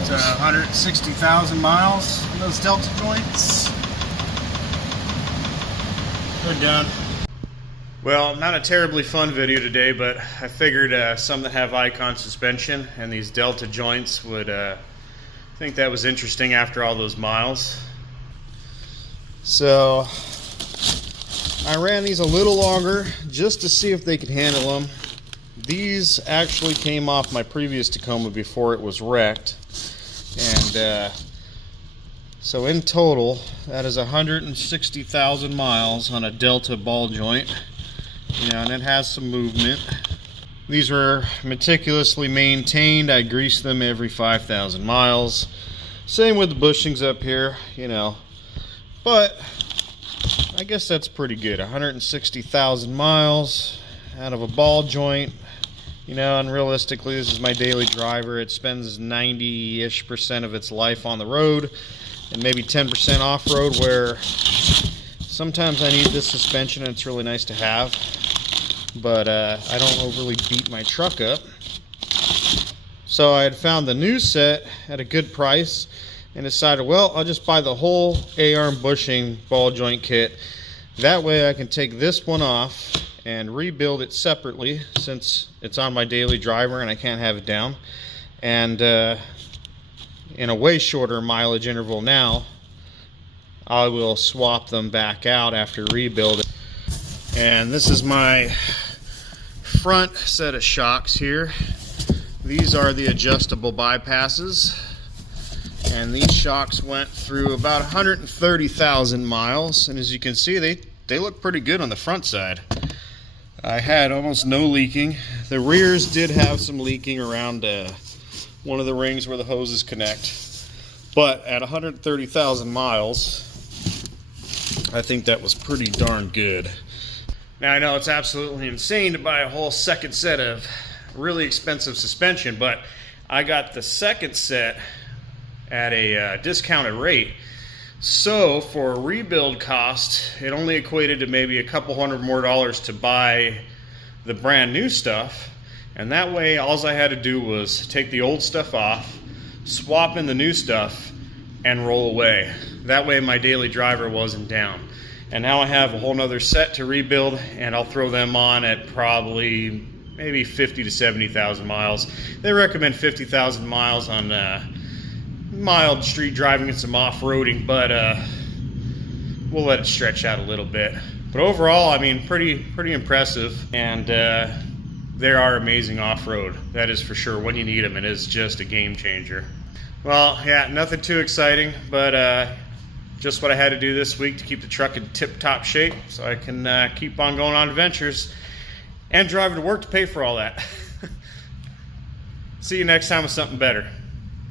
It's 160,000 miles in those delta joints. Good done. Well, not a terribly fun video today, but I figured some that have icon suspension and these delta joints would think that was interesting after all those miles. So I ran these a little longer just to see if they could handle them. These actually came off my previous Tacoma before it was wrecked, and so in total that is 160,000 miles on a delta ball joint. And it has some movement. These were meticulously maintained. I grease them every 5,000 miles. Same with the bushings up here, but I guess that's pretty good. 160,000 miles out of a ball joint, and realistically this is my daily driver. It spends 90-ish% of its life on the road and maybe 10% off-road, where sometimes I need this suspension and it's really nice to have, but I don't overly beat my truck up. So I had found the new set at a good price and decided, well, I'll just buy the whole A-arm bushing ball joint kit. That way I can take this one off and rebuild it separately, since it's on my daily driver and I can't have it down. And in a way shorter mileage interval now, I will swap them back out after rebuild. And this is my front set of shocks here. These are the adjustable bypasses, and these shocks went through about 130,000 miles, and as you can see, they look pretty good on the front side. I had almost no leaking. The rears did have some leaking around one of the rings where the hoses connect, but at 130,000 miles I think that was pretty darn good. Now I know it's absolutely insane to buy a whole second set of really expensive suspension, but I got the second set at a discounted rate. So for a rebuild cost, it only equated to maybe a couple $100 more to buy the brand new stuff. And that way all I had to do was take the old stuff off, swap in the new stuff, and roll away. That way my daily driver wasn't down. And now I have a whole nother set to rebuild, and I'll throw them on at probably maybe 50 to 70,000 miles. They recommend 50,000 miles on mild street driving and some off-roading, but we'll let it stretch out a little bit. But overall, I mean, pretty impressive, and they are amazing off-road. That is for sure. When you need them, it is just a game changer. Well, yeah, nothing too exciting, but just what I had to do this week to keep the truck in tip-top shape so I can keep on going on adventures and driving to work to pay for all that. See you next time with something better.